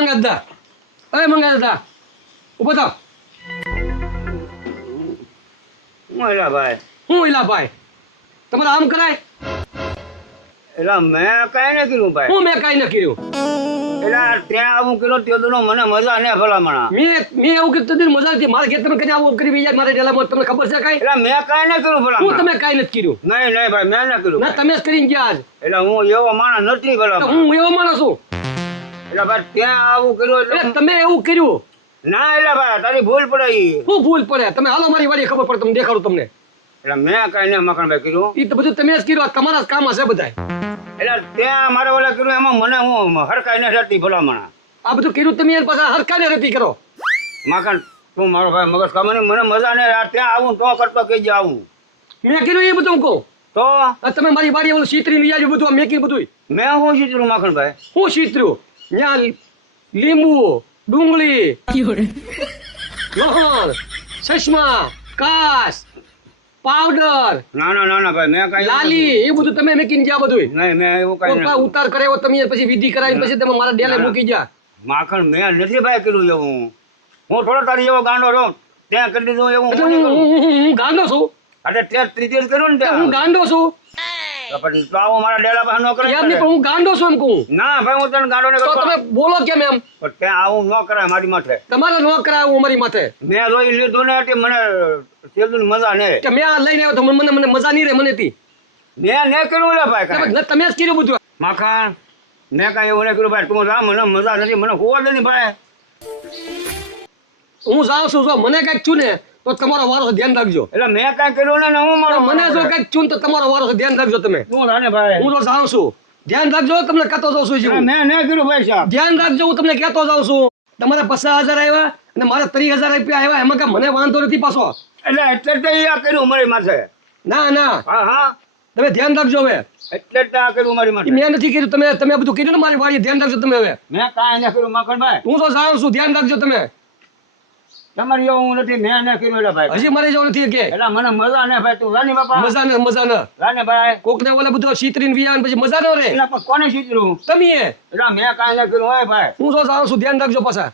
મંગા દાદા ઉભો થાવ. હું એલા ભાઈ હું એલા ભાઈ તમારે આમ કરાય? એલા મેં કઈ ન કર્યું ભાઈ. હું મેં કાંઈ ન કર્યું. એલા ત્યાં આવું કર્યો તે મને મજા ને ભલામણા. મેં એવું કીધું તને મજા નથી. મારે ખેતરમાં કઈ આવું કરી બીજા મારે ડેલામાં તમને ખબર છે કાંઈ? એલા મેં કઈ ન કર્યું હું ભલામણા. તમે કાંઈ નથી કર્યું. નહીં ભાઈ મેં ન કર્યું. ના તમે જ કરીને ગયા આજ. એલા હું એવો માણસ નથી તો ભલામણા. હું એવો માણસ છું. એલા ભાઈ ત્યાં આવું કર્યું એટલે એટલે તમે એવું કર્યું. ના એલા ભાઈ તારી ભૂલ પડે ઈ. શું ભૂલ પડે? તમે હાલો મારી વાડી ખબર પડે તમને દેખાડું તમને. એલા મેં કઈ ન મખણભાઈ કર્યું. એ તો બધું તમે જ કર્યું. આ તમારા જ કામ હશે બધાય. એલા ત્યાં મારે ઓલા કર્યું એમાં મને હું હરકાઈ ન રહેતી ભલામણા. આ બધું કર્યું તમે એની પાછા હરકાને રતી કરો. માખણ તું મારો ભાઈ મગજ કામ મને મજા ને ત્યાં આવું તો કરતો કઈ જ આવું મેં કર્યું એ બધું હું કહું. તો આ તમે મારી વાડી ઓલું શીતરી લઈ આવજો બધું આ મેં કર્યું બધું. મેં શું શીતરું માખણભાઈ? હું શીતર્યું ત્યાં લીંબુ ડુંગળી લહણ ચશ્મા કાસ પાવડર ના ભાઈ મેં કઈ લાલી એ બધું તમે મેકીને જ્યાં બધું નહીં મેં એવું કઈ કોકા ઉતાર કરાવ્યો તમે પછી વિધિ કરાવી પછી તમે મારા ડેલે મૂકી જા. માખણ મેં નથી ભાઈ કર્યું એવું. હું થોડો તારી એવો ગાંડો રહું ત્યાં કરી દીધું એવું એટલે હું નહીં કરું. હું ગાંડો છું. એટલે ત્યાં ત્રીજી કર્યું ને હું ત્યાં ગાંડો છું તો પછી તો આવું મારા ડેલા પાસે ન કરે એમ નહીં પણ હું ગાંડો છું એમ કહું. ના ભાઈ હું તને ગાંડો ને તો તમે બોલો કેમ એમ? પણ ત્યાં આવું ન કરાય મારી માથે. તમારે ન કરાવું અમારી માથે મેં જોઈ લીધું ને એટલે મને સેલું મજા ને કે મેં આ લઈને આવ્યો તો મને મજા નહીં રહે મને થી. મેં ને કર્યું ને ભાઈ કાંઈ. તમે જ કર્યું બધું. માખણ મેં કાંઈ એવું નહીં કર્યું ભાઈ. તું જા મને મજા નથી મને હોવા દે ને ભાઈ. હું જાઉં છું જો મને કઈક છું ને તો તમારો વારો છે ધ્યાન રાખજો. એટલે મેં કાંઈ કર્યું ને હું મારો મને જો કઈક છું ને તો તમારો વારો છે ધ્યાન રાખજો તમે. તું જા ને ભાઈ. હું તો જાઉં છું ધ્યાન રાખજો. તમને કહેતો જાઉં છું જીવ. મેં નહીં કર્યું ભાઈ સાહેબ. ધ્યાન રાખજો હું તમને કહેતો જાઉં છું. તમારા 50,000 આવ્યા અને મારા 30,000 રૂપિયા આવ્યા એમાં કાંઈ મને વાંધો નથી પાછો. એટલે જ આ કર્યું મારી માથે. ના હા તમે ધ્યાન રાખજો હવે. એટલે જ આ કર્યું મારી માથે. મેં નથી કર્યું તમે બધું કર્યું ને મારી વાડી ધ્યાન રાખજો તમે હવે. મેં કાંઈ ન કર્યું માખણભાઈ. હું તો જાઉં છું ધ્યાન રાખજો તમે. તમારી એવું નથી મેં ન કર્યું એટલે ભાઈ. હજી મારે જવું નથી કે એટલે મને મજા ને ભાઈ. તું રાની બાપા મજા ન રાને ભાઈ. કોક ને ઓલા બધું શીતરીને વિયાન પછી મજા ન રહે. એના પર કોને શીતરું? તમે એટલે મેં કાંઈ ન કર્યું હોય ભાઈ. હું તો જાઉં છું ધ્યાન રાખજો પાછા.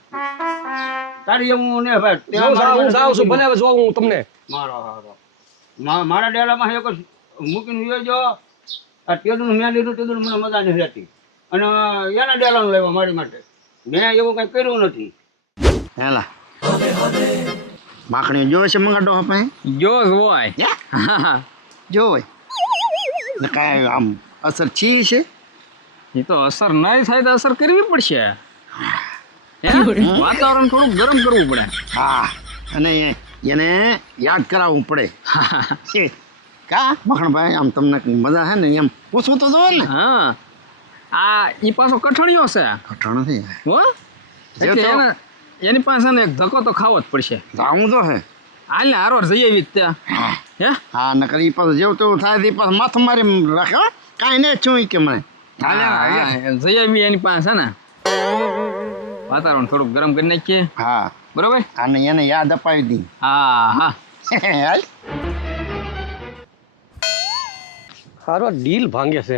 તારી એવું ને ભાઈ. હું જાઉં છું ભલે હવે જોઉં હું તમને. મારા ડેલામાં એક જ મૂકીને વિયો જો. આ તેદું મેં લીધું તેદું મને મજા નથી રહેતી અને એના ડેલાનું લેવા મારી માટે. મેં એવું કઈ કર્યું નથી. હેલા માખણી જોવે છે મંગાડો આપણે જો હોય જોવે ને કાંઈ આમ અસર છી છે. એ તો અસર નહીં થાય તો અસર કરવી પડશે. વાતાવરણ થોડું ગરમ કરવું પડે. હા અને એને યાદ કરાવવું પડે. કા મખણભાઈ આમ તમને મજા હે ને એમ પૂછવું તો જોવે ને. હા આ ઈ પાછો કઠણિયો છે. કઠણ નથી હો એટલે એની પાસે ને એક ધક્કો તો ખાવો જ પડશે. જાવું તો હે હાલ ને હારો જઈ આવી ત્યાં હે. હા નકર ઈ પાછું જેવું તેવું થાય તો ઈ પાછું માથું મારી રાખે. કાંઈ નહીં છું ઈ કે મને જઈ આવી એની પાસે ને વાતાવરણ થોડુંક ગરમ કરી નાખીએ. હા બરોબર. અને એને યાદ અપાવી દી. હા હારો ડીલ ભાંગે છે.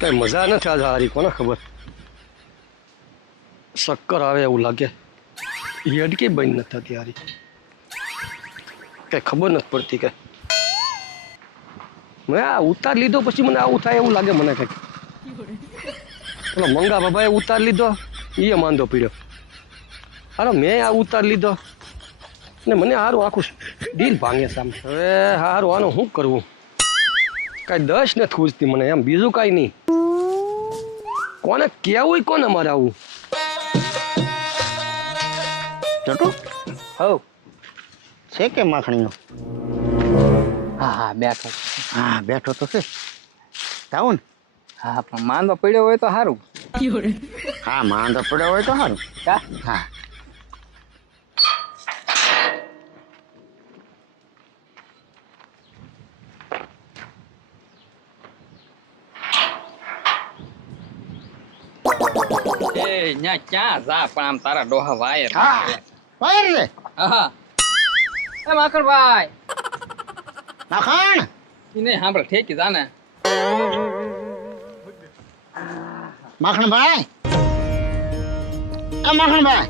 કઈ મજા નથી આજે હારી. કોને ખબર શક્કર આવે એવું લાગે. હેડ કે બંધ નથી થતી હારી. કઈ ખબર નથી પડતી કે મેં આ ઉતાર લીધો પછી મને આવું થાય એવું લાગે મને. કઈક પેલો મંગા બાબાએ ઉતાર લીધો એ માંદો પીડ્યો. હારો મેં આ ઉતાર લીધો ને મને હારું આખું ડીલ ભાંગે સામે. હવે હારું આનું શું કરવું? કાંઈ દસ નથી ખૂજતી મને એમ. બીજું કાંઈ નહીં. કોને કેવું કોને મારે આવું? ચટુ હવ છે કે માખણીનો? હા બેઠો. હા બેઠો તો છે. જાવું ને? હા પણ માંદો પડ્યો હોય તો સારું. હા માંદો પડ્યો હોય તો સારું. હા એ ન્યા ક્યાં જા પણ આમ તારા ડોહા વાયર. હા વાયર રે. હા એ માખણભાઈ માખણ ઈ નહીં સાંભળ ઠેકી જા ને. માખણભાઈ આ માખણભાઈ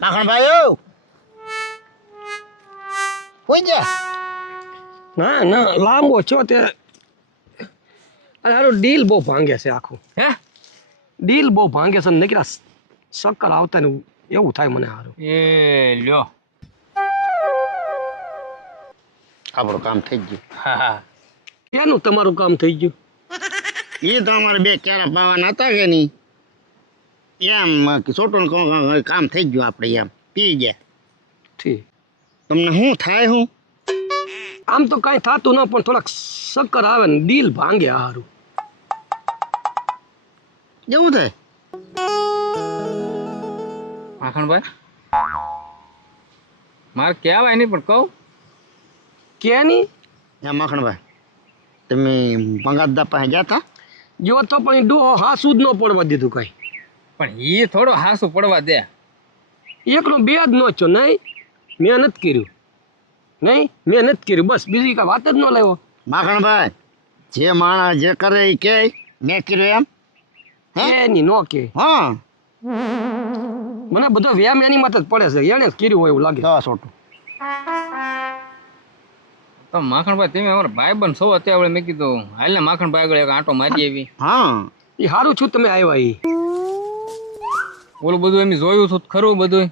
માખણભાઈ કોઈ જા ના ના લાંબો છો તે અરે હારું ડીલ બહુ ભાંગે છે આખું હે ડીલ બહુ ભાંગે છે ને નીકળ્યા ચક્કર આવતા ને એવું થાય મને હારું એ લ્યો આપણું કામ થઈ ગયું હા હા એનું તમારું કામ થઈ ગયું એ તો અમારે બે ક્યારે પાવાના હતા કે નહીં એમ છોટું કામ થઈ ગયું આપણે એમ પી ગયા ઠીક તમને શું થાય શું આમ તો કાંઈ થતું ન પણ થોડાક ચક્કર આવે ને ડીલ ભાંગે હારું જેવું થાય માખણભાઈ મારે કહેવાય નહીં પણ કહું કે નહીં એમ માખણભાઈ તમે મંગાતદા પાસે ગયા હતા જો તો પણ ડોહો હાસું જ ન પડવા દીધું કાંઈ પણ એ થોડો હાસું પડવા દે એકનો બે જ નો છો નહીં મેં નથી કર્યું નહીં મેં નથી કર્યું બસ બીજી કાંઈ વાત જ ન લાવ્યો માખણભાઈ જે માણસ જે કરે એ કે મેં કર્યું એમ એની નો કે હા મને બધો વ્યાયામ એની માથે જ પડે છે એને જ કર્યું હોય એવું લાગે છોટું તો માખણભાઈ તમે અમારા ભાઈ બંધ છો અત્યારે મેં કીધું હાલ ને માખણભાઈ આગળ એક આંટો મારી આવી હા એ સારું છું તમે આવ્યા એ ઓલું બધું એમ જોયું હતું ખરું બધું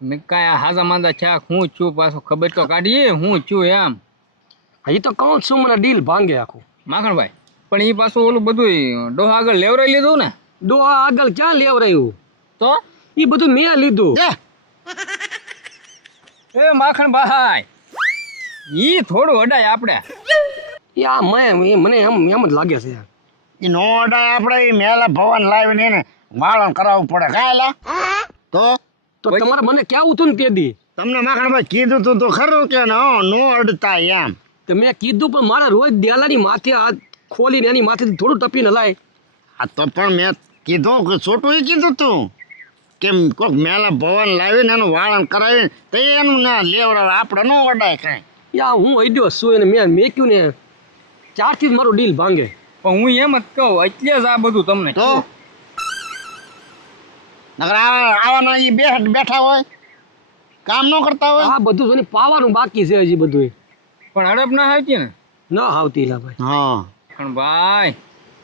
મેં કાંઈ હાજા માંદા છાક હું છું પાછું ખબર તો કાઢીએ હું છું એમ એ તો કહું જ છું મને ડીલ ભાંગે આખું માખણભાઈ પણ એ પાછું ઓલું બધું ડોહા આગળ લેવરાઈ લીધું ને ડોહા આગળ ક્યાં લેવરાયું તો એ બધું મેં લીધું લે એ માખણભાઈ ઈ થોડું અડાય આપણે એ આ મને એમ જ લાગે છે એ નો અડાય આપણે એ મેલા ભવન લાવીને એને વાળણ કરાવવું પડે કાયલા તો તમારે મને કેવું હતું ને તે દી તમને માખણભાઈ કીધું તું તો ખરું કે નો અડતા એમ તો મેં કીધું પણ મારે રોજ દેલાની માથે હાથ ખોલીને એની માથેથી થોડું ટપીને લાય આ તો પણ મેં કીધું કે છોટું એ કીધું તું કે કોઈક મેલા ભવન લાવીને એનું વાળણ કરાવીને તો એનું ના લેવડાવે આપણે ન અડાય કાંઈ યા હું અડ્યો છું એને મેં મેક્યું ને ચારથી જ મારું ડીલ ભાંગે પણ હું એમ જ કહું એટલે જ આ બધું તમને તો નકર આવાના એ બેઠા હોય કામ ન કરતા હોય આ બધું જોઈને પાવાનું બાકી છે હજી બધું પણ હડપ ના આવતી ને ન આવતી લા ભાઈ હા પણ ભાઈ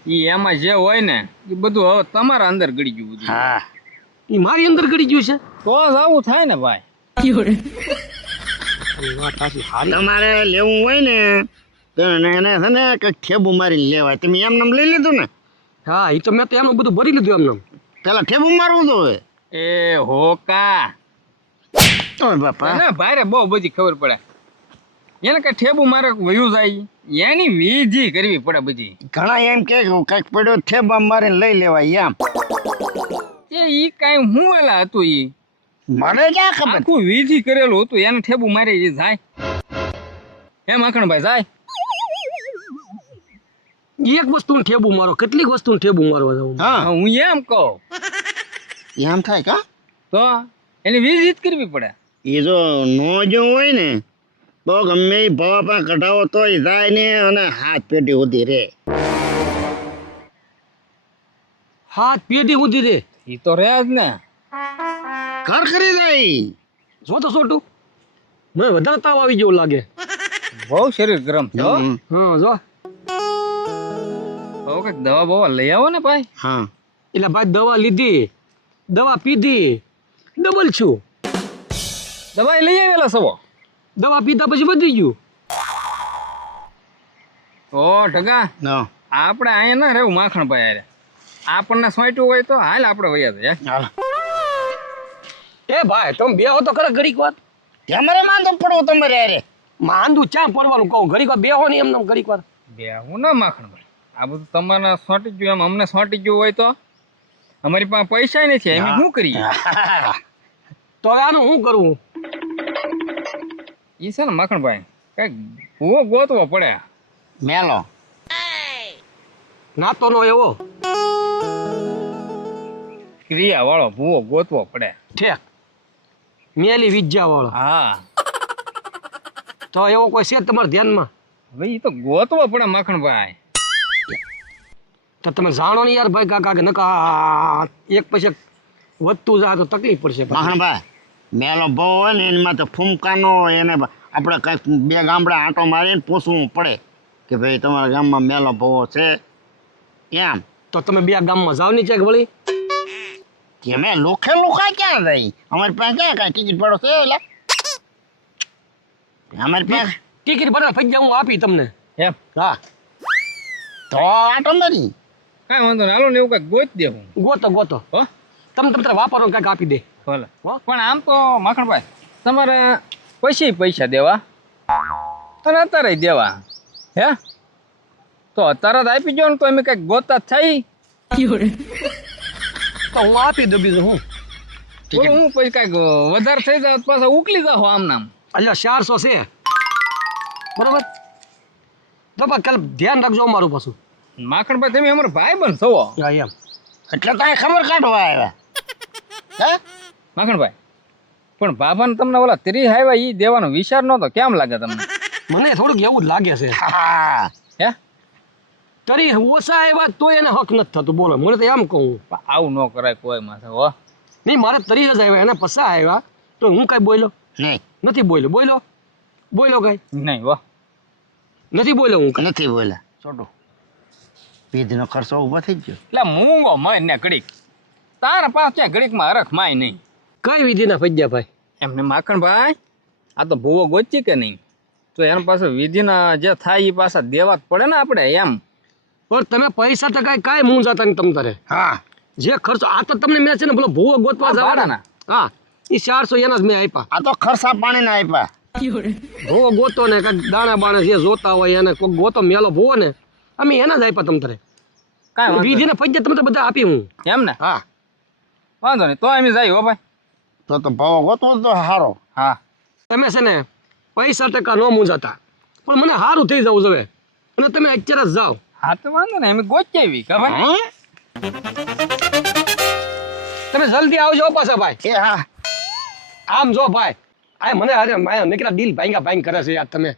ઈ એમાં જે હોય ને એ બધું હવે તમારા અંદર ગળી ગયું બધું હા એ મારી અંદર ગળી ગયું છે તો જ આવું થાય ને ભાઈ વાત સાચી હારી તમારે લેવું હોય ને તો એને છે ને કંઈક ઠેબુ મારીને લેવાય તમે એમ નામ લઈ લીધું ને હા એ તો મેં તો એમનું બધું ભરી લીધું એમને પેલા ઠેબુ મારવું તો હોય એ હોકા ઓય બાપા ના ભાઈ રે બહુ બધી ખબર પડે એને કઈ ઠેબુ મારે વયું જાય એની વિધિ કરવી પડે બધી ઘણા એમ કે કંઈક પડ્યો ઠેબા મારીને લઈ લેવાય એમ એ ઈ કાંઈ હું એલા હતું ઈ મને ક્યાં ખબર આખું વિધિ કરેલું હતું એને ઠેબુ મારી ઈ જાય એમ આખણભાઈ જાય એક વસ્તુને ઠેબુ મારો કેટલીક વસ્તુને ઠેબુ મારવા જાઉં હા હું એમ કહું એમ થાય કા તો એની વિધિ જ કરવી પડે એ જો નો જો હોય ને તો ગમે એ ભવા કઢાવો તોય જાય ને અને હાથ પેટી ઉધી રે હાથ પેઢી ઊંધી દે ઈ તો રે જ ને ઘર કરી જાય જો તો છોટું મને વધારે તાવ આવી જેવું લાગે બહુ શરીર ગરમ છે હો. હા જો હવે કંઈક દવા બવા લઈ આવો ને ભાઈ હા એટલે ભાઈ દવા લીધી દવા પીધી ડબલ છું દવા લઈ આવેલા સવો દવા પીધા પછી વધી ગયું ઓ ઢગા ના આપણે અહીંયા ના રહેવું માખણ ભાઈ હારે. આપણને સોંટ્યું હોય તો હાલ આપણે વયા જાય હાલ એ ભાઈ તમે બે હો તો ખરા ઘડીક વાર તમારે માંદો પડવો તમારે અરે માંદું ચા પડવાનું કહું ઘડીક વાર બે હો ને એમને ઘડીક વાર બે હું ના માખણ ભાઈ આ બધું તમારે સોંટી ગયું એમ અમને સોંટી ગયું હોય તો અમારી પાસે પૈસા નથી એમ શું કરીએ તો હવે આનું શું કરવું ઈ છે ને માખણભાઈ કઈક ભૂવો ગોતવો પડે મેલો નાતો નો એવો ક્રિયા વાળો ભૂવો ગોતવો પડે ઠેક મેલી વિજ્જા વાળો હા તો એવો કોઈ છે તમારા ધ્યાનમાં હવે ઈ તો ગોતવો પડે માખણભાઈ તો તમે જાણો ને યાર ભાઈ કાકા કે નકા એક પછી એક વધતું જાય તો તકલીફ પડશે પાછી. મહાણભાઈ મેલો બહુ હોય ને એમાં તો ફૂમકાનો હોય એને આપણે કંઈક બે ગામડા આંટો મારીને પૂછવું પડે કે ભાઈ તમારા ગામમાં મેલો ભવો છે એમ. તો તમે બે ગામમાં જાવ ની છે કે વળી કે મેં લોખે લોખા ક્યાં રહી અમારી પાસે ક્યાં કાંઈ ટિકિટ પડો છે એટલે અમારી પાસે ટિકિટ બરાબર ફઈ હું આપી તમને. એમ હા તો આંટો મારી કાંઈ વાંધો નહીં હાલો ને એવું કાંઈક ગોત દે હું ગોતો ગોતો હો તમે તમારે વાપરવાનું કાંઈક આપી દે. ભલે હો? પણ આમ તો માખણભાઈ તમારે પૈસા દેવા અને અત્યારે દેવા હે તો અત્યારે જ આપી દો ને તો એમ કંઈક ગોતા થઈ તો હું આપી દઉં બીજું હું. બોલો હું પછી કાંઈક વધારે થઈ જાય તો પાછા ઉકલી જાઓ આમ નામ એટલે 400 છે બરોબર. તો પણ કાલ ધ્યાન રાખજો અમારું પાછું. માખણભાઈ તમે અમારો ભાઈ બન છો હા એમ એટલે તારે ખબર કાઢવા આવ્યા હે માખણભાઈ પણ બાબાને તમને ઓલા 30 આવ્યા એ દેવાનો વિચાર નહોતો કેમ લાગે તમને મને થોડુંક એવું જ લાગે છે. હા હે તરી ઓછા આવ્યા તો એને હક નથી થતું બોલો. મને તો એમ કહું પણ આવું ન કરાય કોઈ માથે હો નહીં મારે 30 જ આવ્યા એને પસા આવ્યા તો હું કાંઈ બોલ્યો નહીં નથી બોલ્યો કાંઈ નહીં હો નથી બોલ્યો હું કાંઈ. નથી બોલ્યા છોટું પીધનો ખર્ચો ઊભો થઈ ગયો એટલે મૂંગો મય ને ઘડીક તારા પાસે ક્યાં ઘડીકમાં હરખ માય નહીં કઈ વિધિના ફજ્યા ભાઈ એમને માખણભાઈ આ તો ભૂવો ગોચી કે નહીં તો એના પાસે વિધિના જે થાય એ પાછા દેવા જ પડે ને આપણે એમ પણ તમે પૈસા તો કાંઈ મૂં જતા નહીં તમ તારે. હા જે ખર્ચો આ તો તમને મેં છે ને બોલો ભૂવો ગોતવા આ જવાના ભાડાના. હા એ 400 એના જ મેં આપ્યા. આ તો ખર્ચા પાણીના આપ્યા ભૂવો ગોતો ને કાંઈક દાણા બાણા જે જોતા હોય એને કોઈ ગોતો મેલો ભૂવો ને અમે એના જ આપ્યા તમ તારે. કાંઈ વાંધો વિધિના ફજ્યા તમે તો બધા આપી હું. નહીં. એમ ને હા વાંધો નહીં તો એમ જાય હો ભાઈ તો ભાવ ગોતવો તો સારો હા તમે છે ને પૈસા ટકા ન મૂંઝાતા પણ મને સારું થઈ જવું જોઈએ અને તમે અત્યારે જ જાઓ. હા તો વાંધો નહીં અમે ગોચી આવી કે ભાઈ હં? તમે જલ્દી આવજો પાછા ભાઈ. એ હા આમ જો ભાઈ આ મને અરે નીકળ્યા દિલ ભાંગા ભાંગ કરે છે યાર તમે.